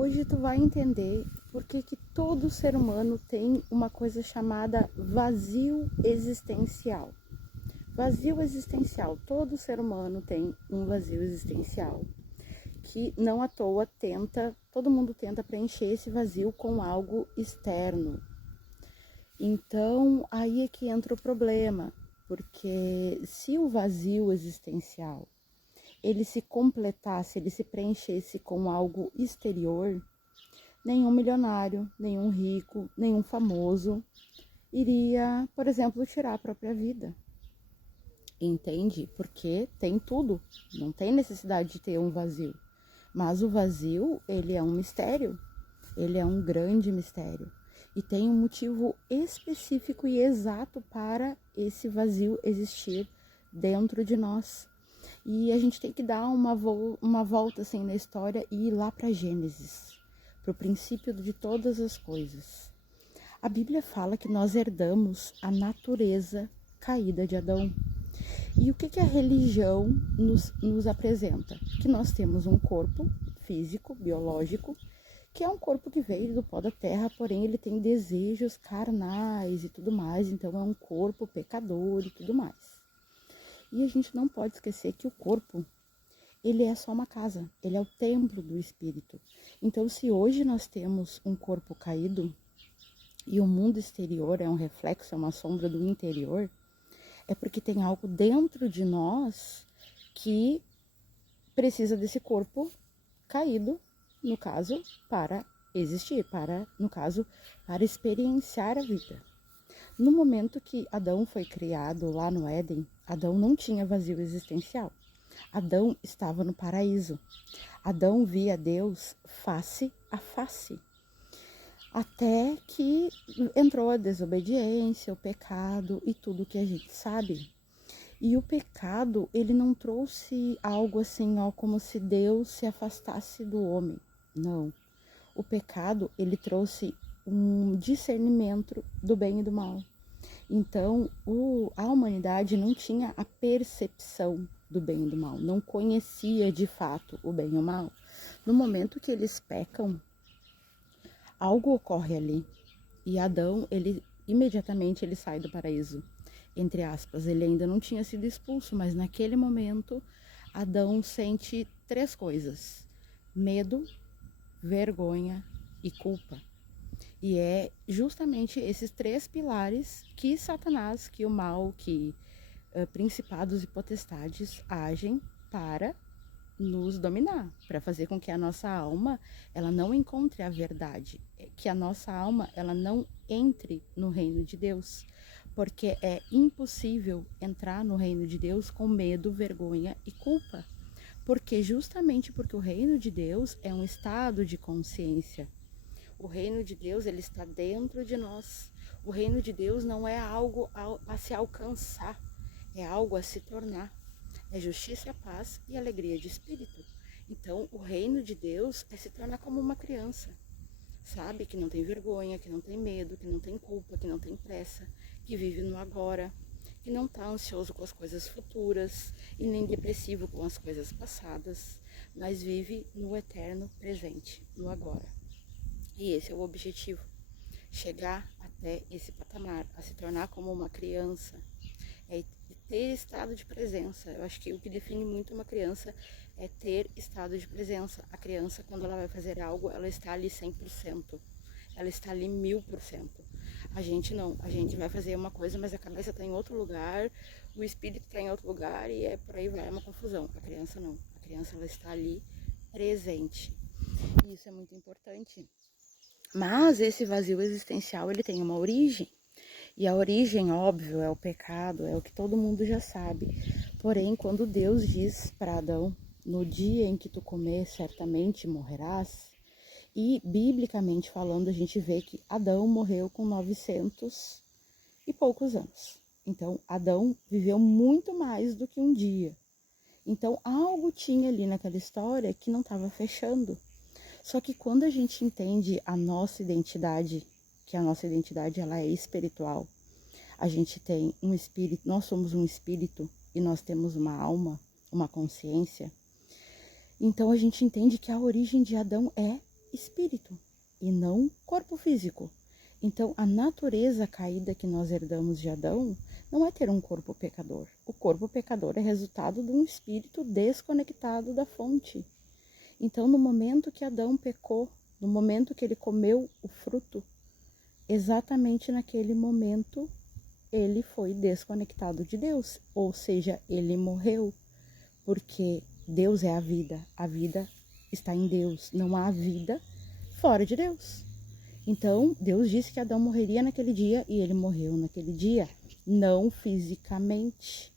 Hoje tu vai entender por que todo ser humano tem uma coisa chamada vazio existencial. Vazio existencial, todo ser humano tem um vazio existencial, que não à toa todo mundo tenta preencher esse vazio com algo externo. Então, aí é que entra o problema, porque se o vazio existencial ele se completasse, ele se preenchesse com algo exterior, nenhum milionário, nenhum rico, nenhum famoso iria, por exemplo, tirar a própria vida. Entende? Porque tem tudo, não tem necessidade de ter um vazio. Mas o vazio, ele é um mistério, ele é um grande mistério. E tem um motivo específico e exato para esse vazio existir dentro de nós. E a gente tem que dar uma volta assim na história e ir lá para Gênesis, para o princípio de todas as coisas. A Bíblia fala que nós herdamos a natureza caída de Adão. E o que a religião nos apresenta? Que nós temos um corpo físico, biológico, que é um corpo que veio do pó da terra, porém ele tem desejos carnais e tudo mais, então é um corpo pecador e tudo mais. E a gente não pode esquecer que o corpo, ele é só uma casa, ele é o templo do espírito. Então, se hoje nós temos um corpo caído e o mundo exterior é um reflexo, é uma sombra do interior, é porque tem algo dentro de nós que precisa desse corpo caído, no caso, para existir, para experienciar a vida. No momento que Adão foi criado lá no Éden, Adão não tinha vazio existencial. Adão estava no paraíso. Adão via Deus face a face. Até que entrou a desobediência, o pecado e tudo que a gente sabe. E o pecado, ele não trouxe algo assim, como se Deus se afastasse do homem. Não. O pecado, ele trouxe um discernimento do bem e do mal. Então, a humanidade não tinha a percepção do bem e do mal, não conhecia de fato o bem e o mal. No momento que eles pecam, algo ocorre ali. E Adão, imediatamente ele sai do paraíso, entre aspas. Ele ainda não tinha sido expulso, mas naquele momento, Adão sente 3 coisas: medo, vergonha e culpa. E é justamente esses 3 pilares que Satanás, que o mal, que principados e potestades agem para nos dominar, para fazer com que a nossa alma ela não encontre a verdade, que a nossa alma ela não entre no reino de Deus, porque é impossível entrar no reino de Deus com medo, vergonha e culpa, justamente porque o reino de Deus é um estado de consciência. O reino de Deus, ele está dentro de nós. O reino de Deus não é algo a se alcançar, é algo a se tornar. É justiça, paz e alegria de espírito. Então, o reino de Deus é se tornar como uma criança, sabe? Que não tem vergonha, que não tem medo, que não tem culpa, que não tem pressa, que vive no agora, que não está ansioso com as coisas futuras e nem depressivo com as coisas passadas, mas vive no eterno presente, no agora. E esse é o objetivo, chegar até esse patamar, a se tornar como uma criança, ter estado de presença. Eu acho que o que define muito uma criança é ter estado de presença. A criança, quando ela vai fazer algo, ela está ali 100%, ela está ali 1000%. A gente não, a gente vai fazer uma coisa, mas a cabeça está em outro lugar, o espírito está em outro lugar e por aí vai, é uma confusão. A criança não, a criança ela está ali presente. E isso é muito importante. Mas esse vazio existencial, ele tem uma origem. E a origem, óbvio, é o pecado, é o que todo mundo já sabe. Porém, quando Deus diz para Adão, no dia em que tu comer, certamente morrerás. E, biblicamente falando, a gente vê que Adão morreu com 900 e poucos anos. Então, Adão viveu muito mais do que um dia. Então, algo tinha ali naquela história que não estava fechando. Só que quando a gente entende a nossa identidade, que a nossa identidade ela é espiritual, a gente tem um espírito, nós somos um espírito e nós temos uma alma, uma consciência. Então a gente entende que a origem de Adão é espírito e não corpo físico. Então, a natureza caída que nós herdamos de Adão não é ter um corpo pecador. O corpo pecador é resultado de um espírito desconectado da fonte. Então, no momento que Adão pecou, no momento que ele comeu o fruto, exatamente naquele momento, ele foi desconectado de Deus. Ou seja, ele morreu, porque Deus é a vida está em Deus, não há vida fora de Deus. Então, Deus disse que Adão morreria naquele dia e ele morreu naquele dia, não fisicamente,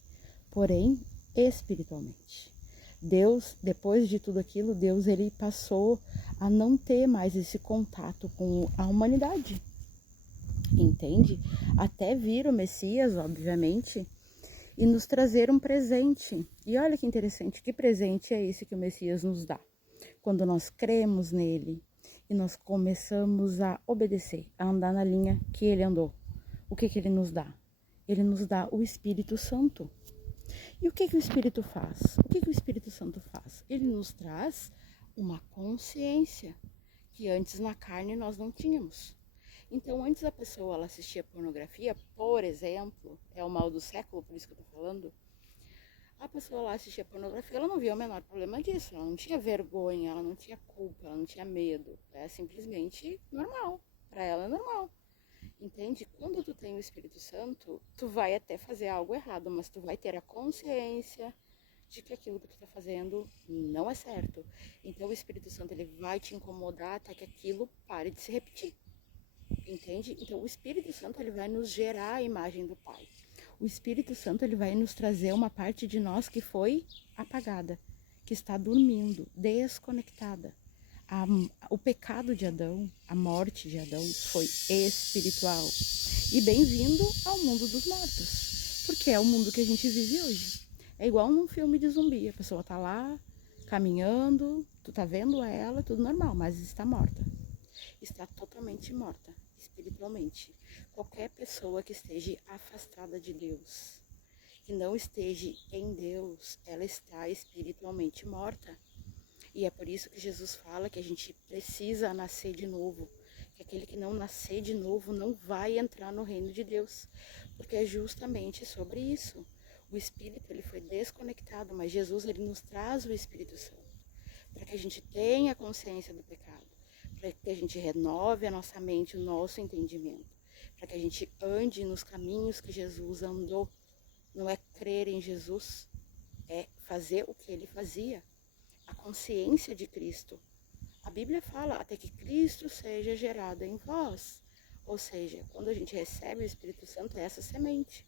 porém espiritualmente. Deus, depois de tudo aquilo, Deus ele passou a não ter mais esse contato com a humanidade, entende? Até vir o Messias, obviamente, e nos trazer um presente. E olha que interessante, que presente é esse que o Messias nos dá? Quando nós cremos nele e nós começamos a obedecer, a andar na linha que ele andou. O que ele nos dá? Ele nos dá o Espírito Santo. E o que o Espírito faz? O que o Espírito Santo faz? Ele nos traz uma consciência que antes na carne nós não tínhamos. Então, antes a pessoa ela assistia pornografia, por exemplo, é o mal do século, por isso que eu tô falando, a pessoa lá assistia pornografia, ela não via o menor problema disso, ela não tinha vergonha, ela não tinha culpa, ela não tinha medo, é simplesmente normal, para ela é normal, entende? Quando tu tem o Espírito Santo, tu vai até fazer algo errado, mas tu vai ter a consciência de que aquilo que tu tá fazendo não é certo. Então o Espírito Santo ele vai te incomodar até que aquilo pare de se repetir, entende? Então o Espírito Santo ele vai nos gerar a imagem do Pai. O Espírito Santo ele vai nos trazer uma parte de nós que foi apagada, que está dormindo, desconectada. O pecado de Adão, a morte de Adão foi espiritual. E bem-vindo ao mundo dos mortos, porque é o mundo que a gente vive hoje. É igual num filme de zumbi, a pessoa tá lá caminhando, tu tá vendo ela, tudo normal, mas está morta. Está totalmente morta, espiritualmente. Qualquer pessoa que esteja afastada de Deus, que não esteja em Deus, ela está espiritualmente morta. E é por isso que Jesus fala que a gente precisa nascer de novo. Que aquele que não nascer de novo não vai entrar no reino de Deus. Porque é justamente sobre isso. O Espírito ele foi desconectado, mas Jesus ele nos traz o Espírito Santo. Para que a gente tenha consciência do pecado. Para que a gente renove a nossa mente, o nosso entendimento. Para que a gente ande nos caminhos que Jesus andou. Não é crer em Jesus, é fazer o que ele fazia. A consciência de Cristo. A Bíblia fala até que Cristo seja gerado em vós. Ou seja, quando a gente recebe o Espírito Santo, é essa semente.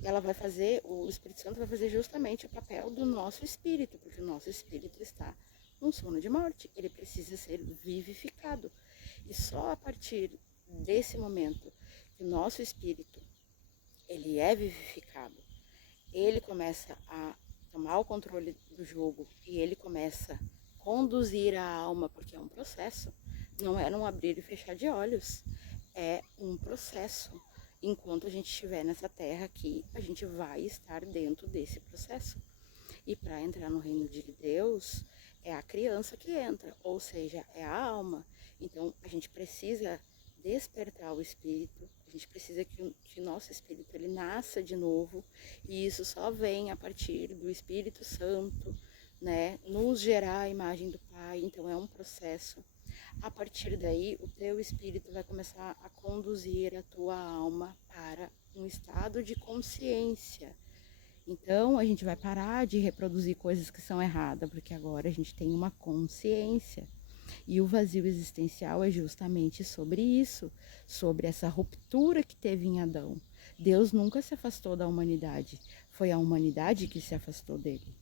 E ela vai fazer, o Espírito Santo vai fazer justamente o papel do nosso espírito, porque o nosso espírito está num sono de morte. Ele precisa ser vivificado. E só a partir desse momento que o nosso espírito ele é vivificado, ele começa a tomar o controle do jogo e ele começa a conduzir a alma, porque é um processo, não é um abrir e fechar de olhos, é um processo. Enquanto a gente estiver nessa terra aqui, a gente vai estar dentro desse processo. E para entrar no reino de Deus, é a criança que entra, ou seja, é a alma. Então a gente precisa despertar o espírito, a gente precisa que o nosso espírito ele nasça de novo, e isso só vem a partir do Espírito Santo, né, nos gerar a imagem do Pai. Então é um processo. A partir daí, o teu espírito vai começar a conduzir a tua alma para um estado de consciência. Então a gente vai parar de reproduzir coisas que são erradas, porque agora a gente tem uma consciência. E o vazio existencial é justamente sobre isso, sobre essa ruptura que teve em Adão. Deus nunca se afastou da humanidade, foi a humanidade que se afastou dele.